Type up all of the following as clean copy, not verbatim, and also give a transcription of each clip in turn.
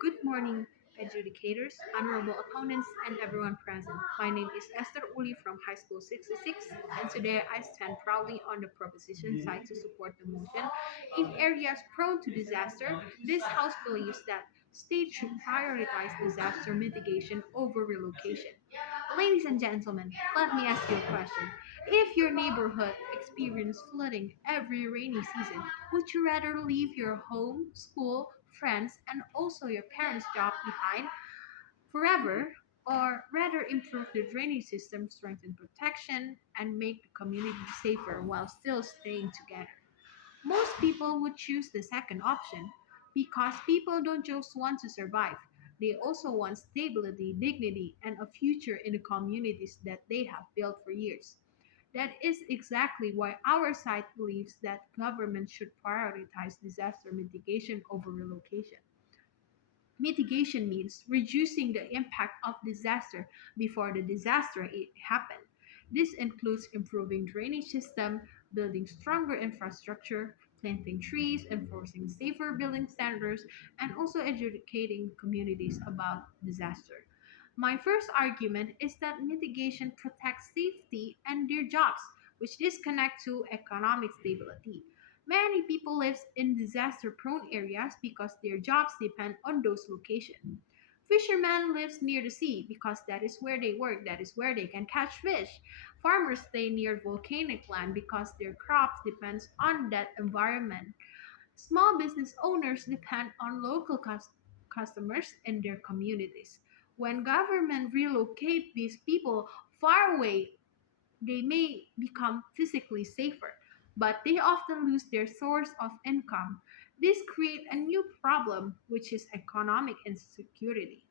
Good morning, adjudicators, honorable opponents, and everyone present. My name is Ester Uli from High School 66, and today I stand proudly on the proposition side to support the motion. In areas prone to disaster, this House believes that states should prioritize disaster mitigation over relocation. Ladies and gentlemen, let me ask you a question. If your neighborhood experienced flooding every rainy season, would you rather leave your home, school, friends, and also your parents' job behind forever, or rather improve the drainage system, strengthen protection, and make the community safer while still staying together? Most people would choose the second option because people don't just want to survive. They also want stability, dignity, and a future in the communities that they have built for years. That is exactly why our side believes that government should prioritize disaster mitigation over relocation. Mitigation means reducing the impact of disaster before the disaster happened. This includes improving drainage system, building stronger infrastructure, planting trees, enforcing safer building standards, and also educating communities about disaster. My first argument is that mitigation protects safety and their jobs, which disconnect to economic stability. Many people live in disaster-prone areas because their jobs depend on those locations. Fishermen live near the sea because that is where they work, that is where they can catch fish. Farmers stay near volcanic land because their crops depends on that environment. Small business owners depend on local customers in their communities. When government relocate these people far away, they may become physically safer, but they often lose their source of income. This creates a new problem, which is economic insecurity.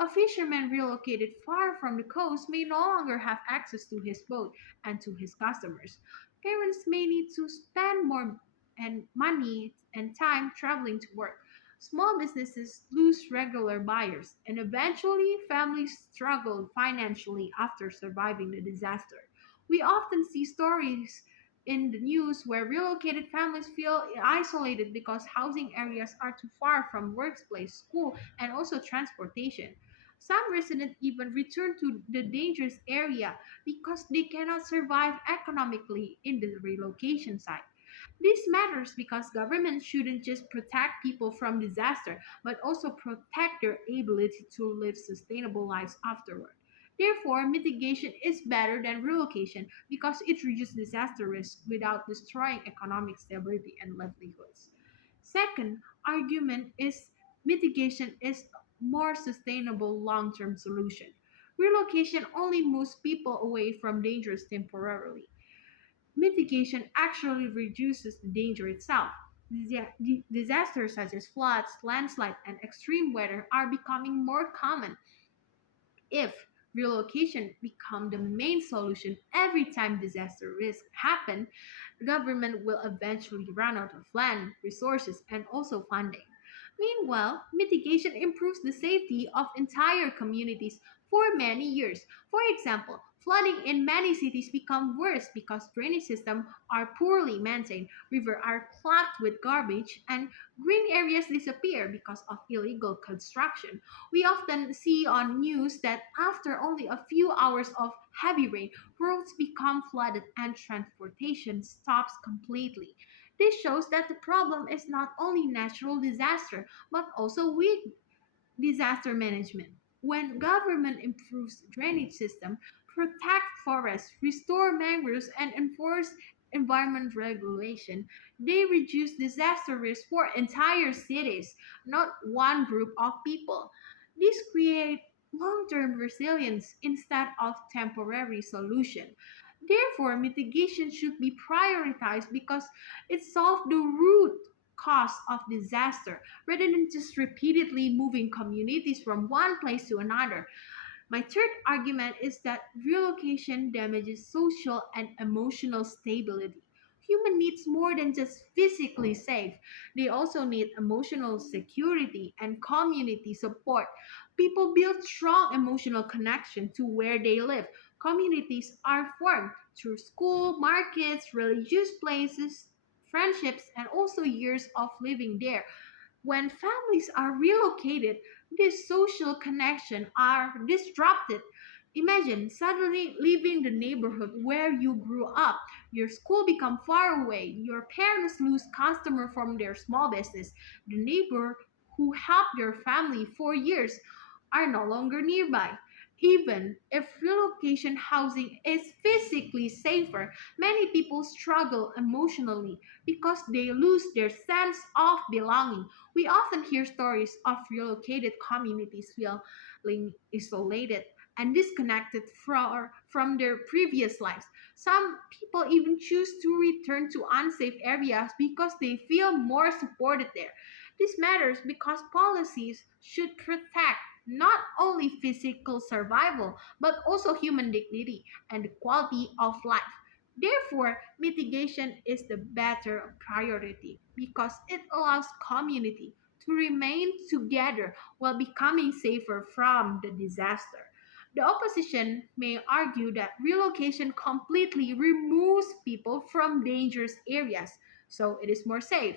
A fisherman relocated far from the coast may no longer have access to his boat and to his customers. Parents may need to spend more and money and time traveling to work. Small businesses lose regular buyers, and eventually families struggle financially after surviving the disaster. We often see stories in the news where relocated families feel isolated because housing areas are too far from workplace, school, and also transportation. Some residents even return to the dangerous area because they cannot survive economically in the relocation site. This matters because government shouldn't just protect people from disaster, but also protect their ability to live sustainable lives afterward. Therefore, mitigation is better than relocation because it reduces disaster risk without destroying economic stability and livelihoods. Second argument is mitigation is more sustainable long-term solution. Relocation only moves people away from dangers temporarily. Mitigation actually reduces the danger itself. Disasters such as floods, landslides, and extreme weather are becoming more common. If relocation become the main solution every time disaster risks happen, the government will eventually run out of land, resources, and also funding. Meanwhile, mitigation improves the safety of entire communities for many years. For example, flooding in many cities become worse because drainage systems are poorly maintained, rivers are clogged with garbage, and green areas disappear because of illegal construction. We often see on news that after only a few hours of heavy rain, roads become flooded and transportation stops completely. This shows that the problem is not only natural disaster but also weak disaster management. When government improves drainage system, protect forests, restore mangroves, and enforce environment regulation, they reduce disaster risk for entire cities, not one group of people. This creates long-term resilience instead of temporary solution. Therefore, mitigation should be prioritized because it solves the root cause of disaster rather than just repeatedly moving communities from one place to another. My third argument is that relocation damages social and emotional stability. Human needs more than just physically safe. They also need emotional security and community support. People build strong emotional connection to where they live. Communities are formed through school, markets, religious places, friendships, and also years of living there. When families are relocated, these social connections are disrupted. Imagine suddenly leaving the neighborhood where you grew up. Your school become far away. Your parents lose customer from their small business. The neighbor who helped your family for years are no longer nearby. Even if relocation housing is physically safer, many people struggle emotionally because they lose their sense of belonging. We often hear stories of relocated communities feeling isolated and disconnected from their previous lives. Some people even choose to return to unsafe areas because they feel more supported there. This matters because policies should protect not only physical survival but also human dignity and the quality of life. Therefore, mitigation is the better priority because it allows community to remain together while becoming safer from the disaster. The opposition may argue that relocation completely removes people from dangerous areas, so it is more safe.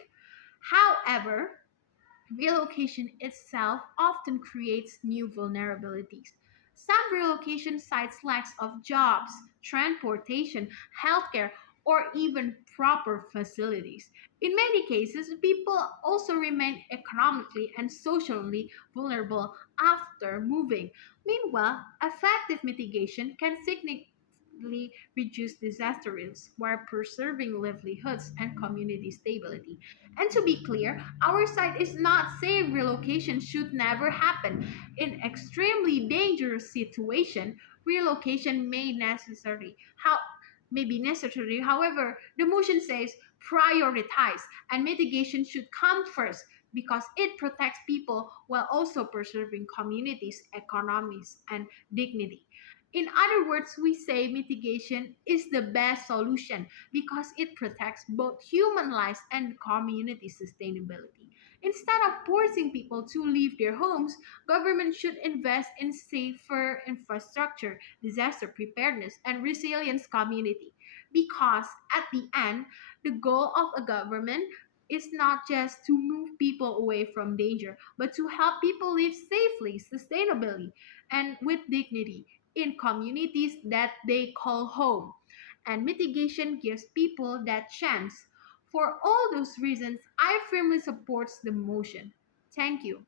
However, relocation itself often creates new vulnerabilities. Some relocation sites lack of jobs, transportation, healthcare, or even proper facilities. In many cases, people also remain economically and socially vulnerable after moving. Meanwhile, effective mitigation can significantly reduce disaster risks while preserving livelihoods and community stability. And to be clear, our side is not saying relocation should never happen. In extremely dangerous situation, relocation may be necessary. However, the motion says prioritize and mitigation should come first because it protects people while also preserving communities, economies, and dignity. In other words, we say mitigation is the best solution because it protects both human lives and community sustainability. Instead of forcing people to leave their homes, government should invest in safer infrastructure, disaster preparedness, and resilience community. Because at the end, the goal of a government is not just to move people away from danger, but to help people live safely, sustainably, and with dignity in communities that they call home, and mitigation gives people that chance. For all those reasons, I firmly support the motion. Thank you.